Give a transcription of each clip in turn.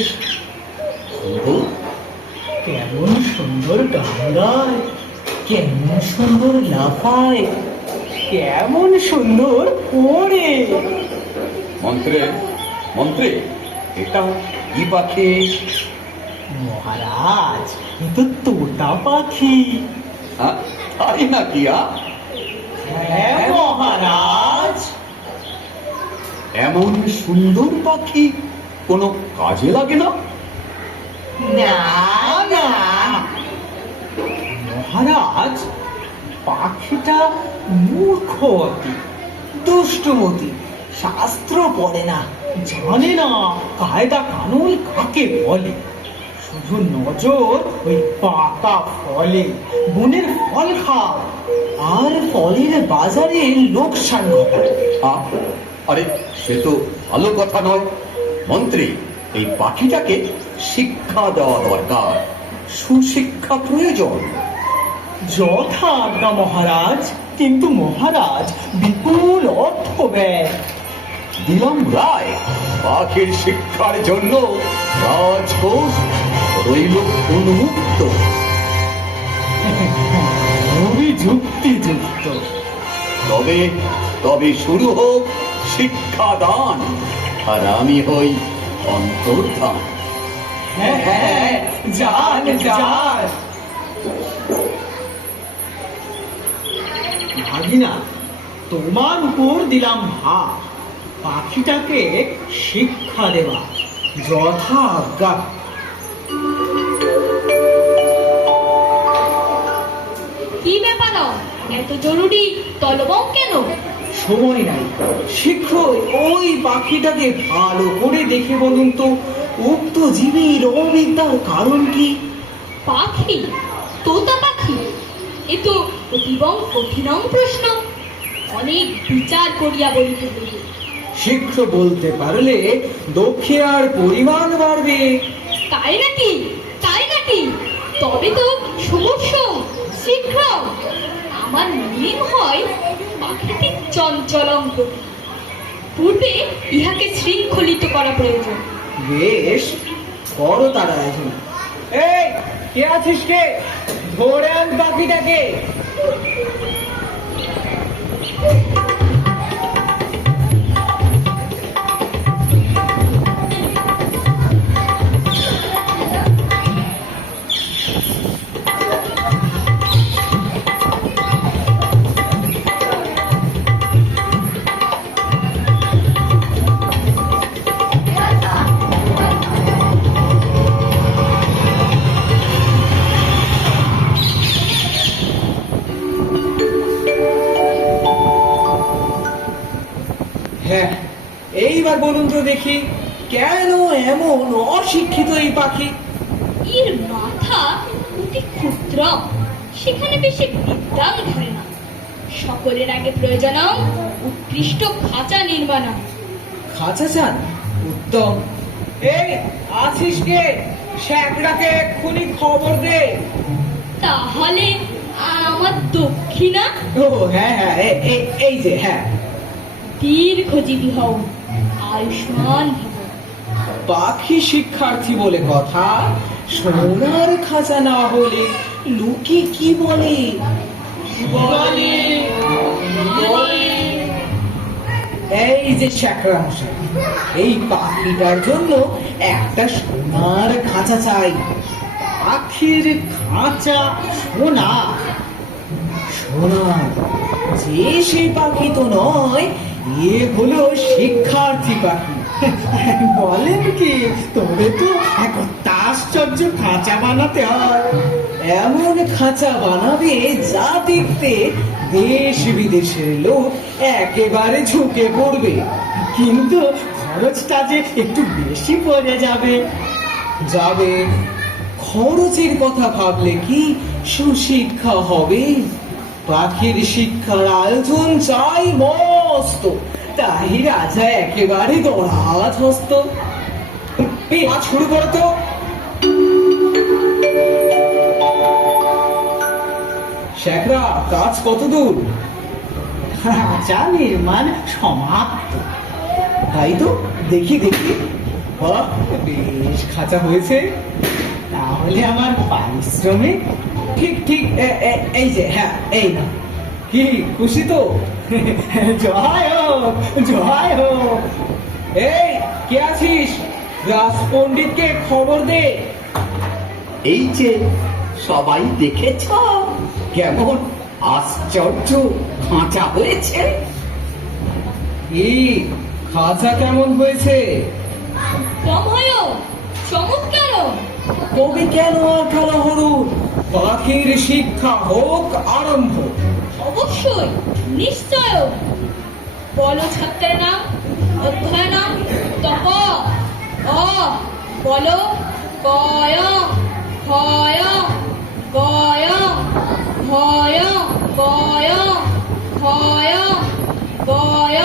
বেশ সুন্দর। কেমন সুন্দর গান গায়, কেমন সুন্দর লাফায়, কেমন সুন্দর ওড়ে। মন্ত্রে মন্ত্রে এটা কি পাখি? মহারাজ, এ তো তোতা পাখি। হ্যাঁ, তাই নাকি? হ্যাঁ মহারাজ। এমন সুন্দর পাখি কোনো কাজে লাগে না? না না মহারাজ, পাখিটা মূর্খ অতি, দুষ্টমতি, শাস্ত্র পড়ে না, জানে না কায়দা কানুন কাকে বলে। শুধু নজর ওই পাকা ফলে, বনের ফল খা আর ফলের বাজারে লোকসান ঘটায়। আরে সে তো ভালো কথা নয়। মন্ত্রী, এই পাখিটাকে শিক্ষা দেওয়া দরকার, সুশিক্ষা প্রয়োজন। যথা আজ্ঞা মহারাজ, কিন্তু মহারাজ বিপুল অর্থ ব্যয়। দিলাম রায়, পাখির শিক্ষার জন্য রাজকোষ রইল উন্মুক্ত। খুবই যুক্তিযুক্ত। তবে তবে শুরু হোক শিক্ষাদান, আর আমি হই অন্তর্ধান। হ্যাঁ হ্যাঁ, যান যান। ভাগিনা, তোমার উপর দিলাম ভার, পাখিটাকে শিক্ষা দেওয়া। যথা আজ্ঞা। কি ব্যাপার? এত জরুরি তলবং কেন? সময় নাই, শীঘ্র ওই পাখিটাকে ভালো করে দেখে বলুন তো, উক্ত জীবের অবিদ্যার কারণ কি? পাখি? তোতা পাখি? এ তো অতীবং কঠিনং প্রশ্ন, অনেক বিচার করিয়া বলিতে হইবে। শীঘ্র বলতে পারলে দক্ষিণার পরিমাণ বাড়বে। তাই নাকি? তাই নাকি? তবে তো সমস্য, শীঘ্র। আমার মনে হয় পাখিটি চঞ্চলঙ্ক, পূর্বে ইহাকে শৃঙ্খলিত করা প্রয়োজন। বেশ, বড় তার আয়োজন। এই, কে আছিস কে? ধরে আন পাখিটাকে। হ্যাঁ, এইবার বলুন তো দেখি, কেন এমন অশিক্ষিত এই পাখি? এর মাথা অতি ক্ষুদ্র, সেখানে বেশি বিদ্যাং ধরে না। সকলের আগে প্রয়োজন উৎকৃষ্ট খাঁচা নির্মাণ। খাঁচা চান? উত্তম। এই, আছিস কে? শ্যাকরাকে এক্ষুনি খবর দে। তাহলে আমার দক্ষিণা? ও হ্যাঁ হ্যাঁ, এই যে, হ্যাঁ। দীর্ঘজীবী হও, আয়ুষ্মান ভব। পাখি শিক্ষার্থী বলে কথা, সোনার খাঁচা না হলে লোকে কি বলে? এই যে শ্যাকরা মশাই, এই পাখিটার জন্য একটা সোনার খাঁচা চাই। পাখির খাঁচা সোনা? সোনার যে সেই পাখি তো নয়, এ হলো শিক্ষার্থী পাখি। বলেন কি, তবে তো এক আশ্চর্য খাঁচা বানাতে হয়। এমন খাঁচা বানাবে যা দেখতে দেশ বিদেশের লোক একেবারে ঝুঁকে পড়বে, কিন্তু খরচটা যে একটু বেশি পড়ে যাবে। খরচের কথা ভাবলে কি সুশিক্ষা হবে? পাখির শিক্ষার আয়োজন চাই মস্ত, তাই রাজা একেবারে দরাজ হস্ত। কাজ শুরু করো তো। শ্যাকরা, কাজ কত দূর? খাঁচা নির্মাণ সমাপ্ত। তাই তো, দেখি দেখি। বাহ, বেশ খাঁচা হয়েছে। তাহলে আমার পারিশ্রমিক ঠিক ঠিক এই যে, হ্যাঁ এই না। কি খুশি তো? জয় হোক, জয় হোক। এই কে আছিস? রাজ পণ্ডিতকে খবর দে। এই যে সবাই দেখেছ কেমন আশ্চর্য খাঁচা হয়েছে। কি খাঁচা কেমন হয়েছে? রময় চমৎকার। তবে কেন আঠালো হলুদ? পাখির শিক্ষা হোক আরম্ভ। অবশ্যই, নিশ্চয়। বলো ছাত্রের নাম, অধ্যায় নাম, তপ। অ বলো কয় ক্ষয় গয় ভয় গয় ক্ষয় গয়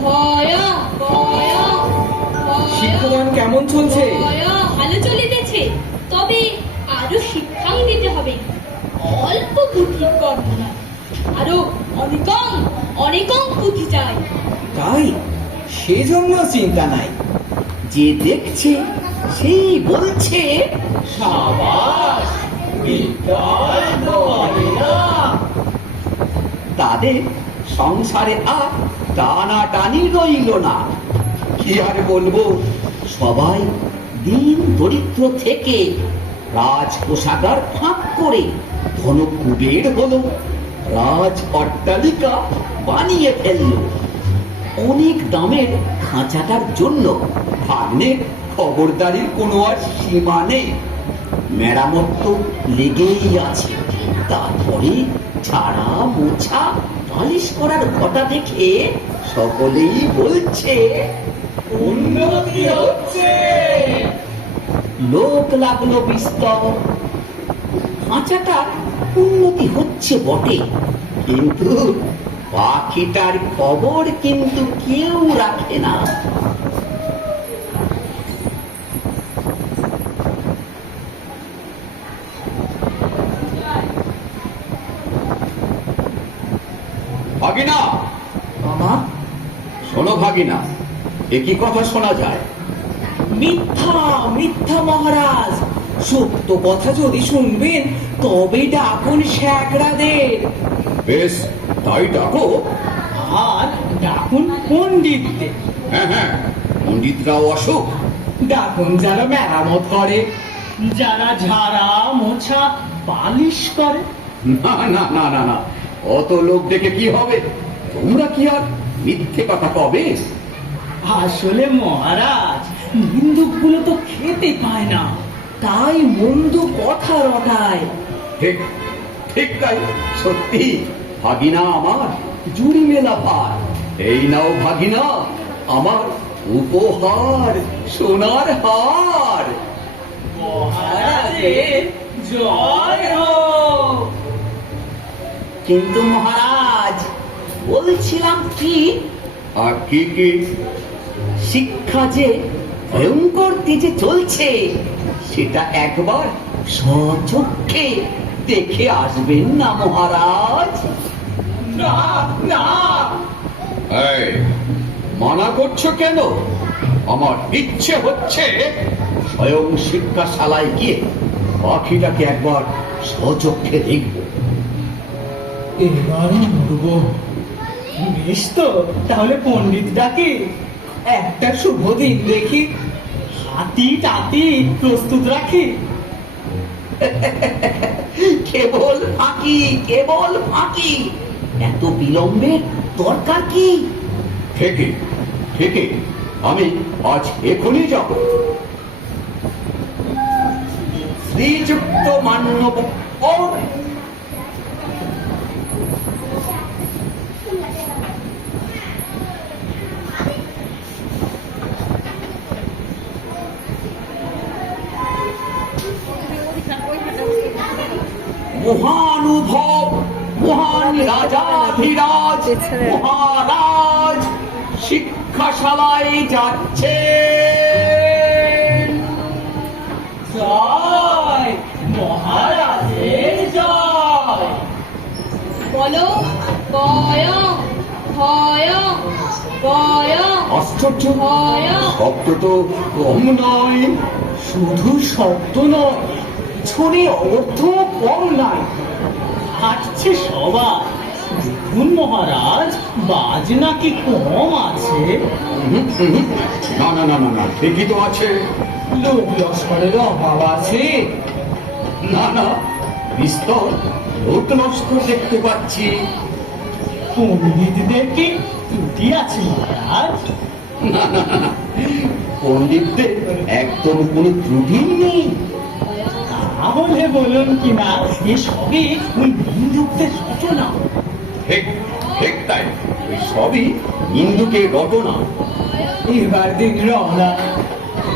ভয় গয় শিক্ষাদান কেমন চলছে? ভালো চলিতেছে, তবে আরো শিক্ষাং দিতে হবে। অল্প পুঁথি কর্ম নয়, আরো অনেকং অনেকং পুঁথি চাই। তাই সেজন্য চিন্তা নাই। যে দেখছে সেই বলছে সাবাস, বিদ্যার দোয়ারে না। তাদের সংসারে আর টানাটানি রইল না। কি আর বলবো, সবাই দিন দরিদ্র থেকে রাজ কোষাগার ফাঁক করে ধন কুবের হলো, রাজ অট্টালিকা বানিয়ে ফেলল। অনেক দামের খাঁচাটার জন্য ভাগ্নের খবরদারির কোনো আর সীমা নেই। মেরামত তো লেগেই আছে। তারপরে ছাড়া মোছা পালিশ করার ঘটা দেখে সকলেই বলছে উন্নতি হচ্ছে। লোক লাগলো বিস্তর। খাঁচাটার উন্নতি হচ্ছে বটে, কিন্তু পাখিটার খবর কিন্তু কেউ রাখে না। ভাগিনা, মামা, শোনো ভাগিনা, একই কথা শোনা যায়। মিথ্যা মিথ্যা মহারাজ। সত্য কথা যদি শুনবেন তবে ডাকুন শ্যাকরাদের। বেশ, তাই ডাকো। আর ডাকুন পণ্ডিতদের। হ্যাঁ হ্যাঁ, পণ্ডিতরাও অসুখ। ডাকুন যারা মেরামত করে, যারা ঝাড়া মোছা পালিশ করে। না না না না না, অত লোক দেখে কি হবে? তোমরা কি আর মিথ্যে কথা কবে? আসলে মহারাজ, নিন্দুকগুলো তো খেতে পায় না, তাই মন্দ কথা রটায়। ঠিক ঠিক তাই, সত্যি। ভাগিনা আমার জুড়ি মেলা ভার। এই নাও ভাগিনা, আমার উপহার, সোনার হার। মহারাজের জয় হোক। কিন্তু মহারাজ, বলছিলাম কি, আর কি কি? শিক্ষা যে ভয়ঙ্কর তেজে চলছে, সেটা একবার স্বচক্ষে দেখে আসবেন না মহারাজ? না না, এই, মানা করছো কেন? আমার ইচ্ছে হচ্ছে স্বয়ং শিক্ষাশালায় গিয়ে পাখিটাকে একবার স্বচক্ষে দেখব। এবারই মরব। বেশ তো, তাহলে পণ্ডিত ডাকি। একটা শুভ দিন দেখি, হাতি টাতি প্রস্তুত রাখি। কেবল ফাঁকি, কেবল ফাঁকি। এত বিলম্বের দরকার কি? থেকে থেকে আমি আজ এখনই যাব। শ্রীযুক্ত মান্যব মহানুভব, মহান রাজাধিরাজ মহারাজ শিক্ষাশালায় যাচ্ছে। জয় মহারাজের জয়। বলো কয় ভয়ং ভয়ং আশ্চর্য, ভয়ং। শব্দ তো কম নয়। শুধু শব্দ নয়, ছড়ে অর্থ কম নাই। হাঁটছে সবাই। দেখুন মহারাজ, বাজ নাকি কম আছে? না না না না না, ঠিকই তো আছে। লোক লস্করের অভাব আছে? না না, বিস্তর লোক লস্কর দেখতে পাচ্ছি। পণ্ডিতদের কি ত্রুটি আছে মহারাজ? না না না না, পণ্ডিতদের একদম কোনো ত্রুটি নেই। তাহলে বলুন কিনা, এ সবই ওই নিন্দুকদের রচনা। ঠিক ঠিক তাই, ওই সবই নিন্দুকের রটনা। এবার দিন রওনা।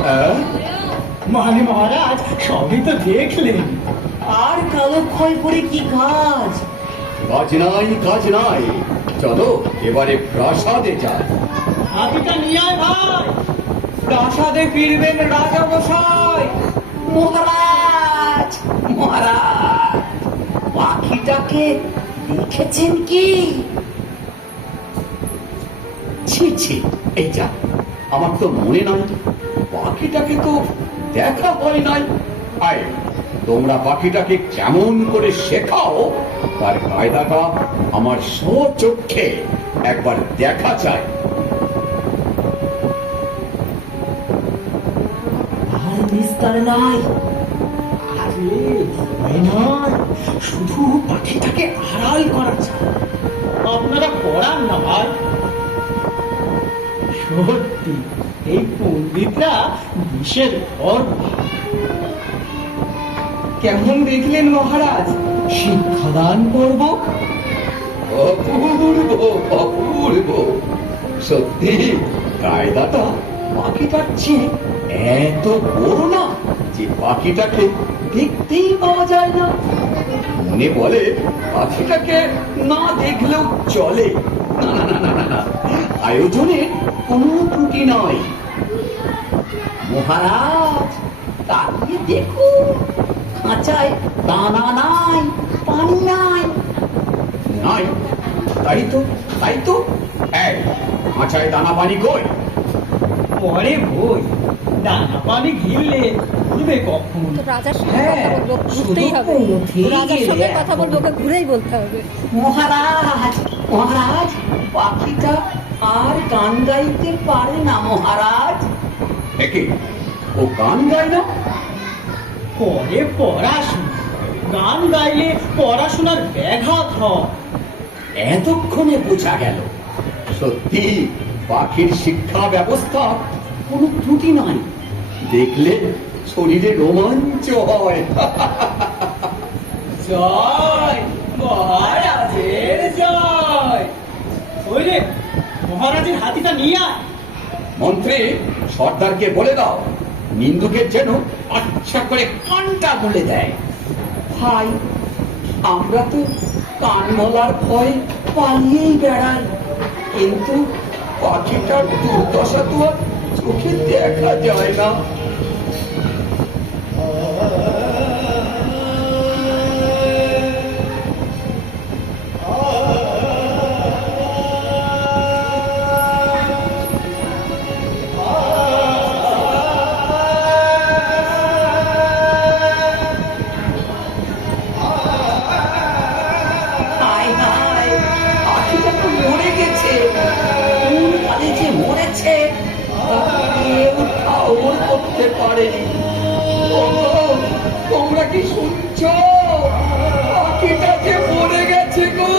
হ্যাঁ? মানে মহারাজ, সবই তো দেখলেন, আর কালক্ষণ করে কি কাজ? কাজ নাই, কাজ নাই। চলো এবারে প্রাসাদে যাই। হাতিটা নিয়ে আয় ভাই, প্রাসাদে ফিরবেন রাজা মশাই। মহারাজ মহারাজ, পাখিটাকে দেখেছেন কি? ছি ছি, এই যা, আমার তো মনে নাই। পাখিটাকে তো দেখা হয় নাই। আয়, তোমরা পাখিটাকে কেমন করে শেখাও তার কায়দাটা আমার স্বচক্ষে একবার দেখা চাই। আর বিস্তার নাই। আরে ভয় নয়, শুধু পাখিটাকে আড়াল করা চাই। আপনারা করান না ভাই। সত্যি এই পণ্ডিতরা বিষের ঘর। কেমন দেখলেন মহারাজ, শিক্ষাদান করব? অপূর্ব অপূর্ব, সত্যি কায়দাটা পাখিটার চেয়ে এত বড় না যে পাখিটাকে দেখতেই পাওয়া যায় না। মনে বলে পাখিটাকে না দেখলেও চলে। না না না না না না, আয়োজনে কোনো ত্রুটি নয়। মহারাজ, তাকিয়ে দেখুন, খাঁচায় দানা নাই, পানি নাই। নাই, তাই তো তাই তো। এই, মাচায় দানা পানি কই? পরে বই, দানা পানি ঘিরলে ঘুরবে কখন? তো রাজার সঙ্গে হ্যাঁ, কথা বলবো, শুধু ঘুরতেই হবে। পৌঁছেই রাজার গেলে সঙ্গে কথা এখন। বলবো, ওকে ঘুরেই বলতে হবে। মহারাজ মহারাজ, পাখিটা আর গান গাইতে পারে না মহারাজ। একে, ও গান গায় না? পরে পড়াশোনা, গান গাইলে পড়াশোনার ব্যাঘাত হয়। এতক্ষণে বোঝা গেল, সত্যি পাখির শিক্ষা ব্যবস্থা কোনো ত্রুটি নাই। দেখলে শরীরে রোমাঞ্চ হয়। জয় মহারাজের জয়। ওই রে, মহারাজের হাতিটা নিয়ে আয়। মন্ত্রী, সর্দারকে বলে দাও নিন্দুকের যেন আচ্ছা করে কানটা বলে দেয়। ভাই, আমরা তো কানমলার ভয়ে পালিয়েই বেড়াই, কিন্তু পাখিটার দুর্দশা তো আর চোখে দেখা যায় না। হায় হায়, পাখিটা তো মরে গেছে। কোন কালে যে মরেছে তা কেউ ঠাউর করতে পারেনি। ওগো, তোমরা কি শুনছো? পাখিটা যে মরে গেছে গো।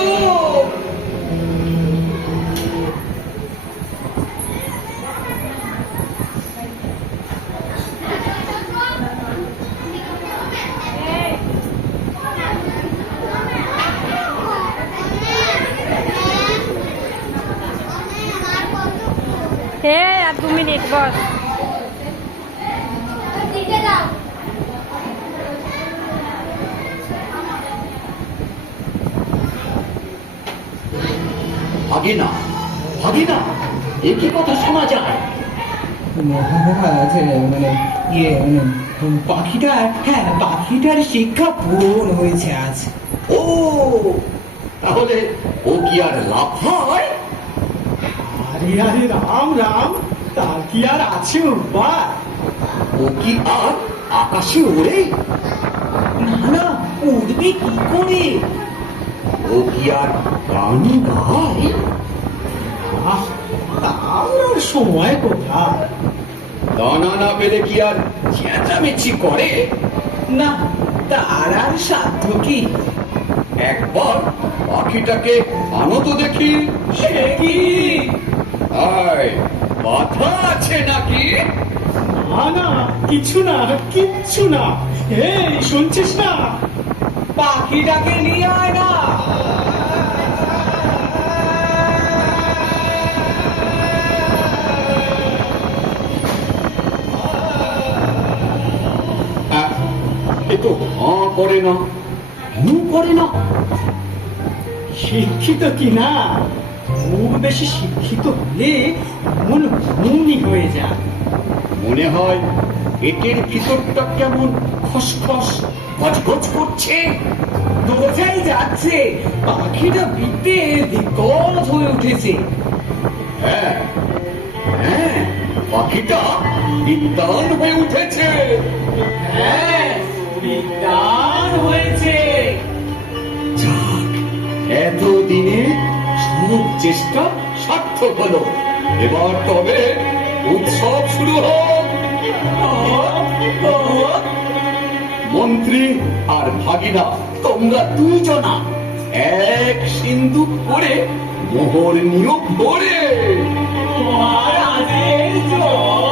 আর 2 মিনিট বস। ভাগিনা, ভাগিনা, একই কথা শোনা যায়। মহারাজ, মানে পাখিটা, হ্যাঁ, পাখিটার শিক্ষা পূরণ হয়েছে আজ। ও, তাহলে ও কি আর লাভ হয়? আরে আরে রাম রাম, তার কি আর আছে উপায়? ও কি আর আকাশে ওড়ে? না না, উঠবে কি করে? ও কি আর গান গায়? আহ, তার আর সময় কোথায়? দানা না পেলে কি আর চেঁচামেচি করে? না, তার আর সাধ্য কি? একবার পাখিটাকে আনো তো দেখি। সে কি? আয়, মাথা আছে নাকি? না না, কিছু না, কিচ্ছু না। এই শুনছিস না? পাখিটাকে নিয়ে আয় না। এ তো হাঁ করে না, হুঁ করে না। শিক্ষিত কি না, খুব বেশি শিক্ষিত হলে মন মনই হয়ে যায়। মনে হয় পেটের ভিতরটা কেমন খসখস গজগজ করছে। বোঝাই যাচ্ছে পাখিটা বিদ্যে বিকট হয়ে উঠেছে। হ্যাঁ হ্যাঁ, পাখিটা বিদ্বান হয়ে উঠেছে। হ্যাঁ, বিদ্বান হয়েছে। যাক, এতদিনে সব চেষ্টা সার্থক হলো। এবার তবে উৎসব শুরু হোক। মন্ত্রী আর ভাগিনা, তোমরা দুজনা এক সিন্দুক করে মোহর নিয়োগ করে মহারাজের জয়।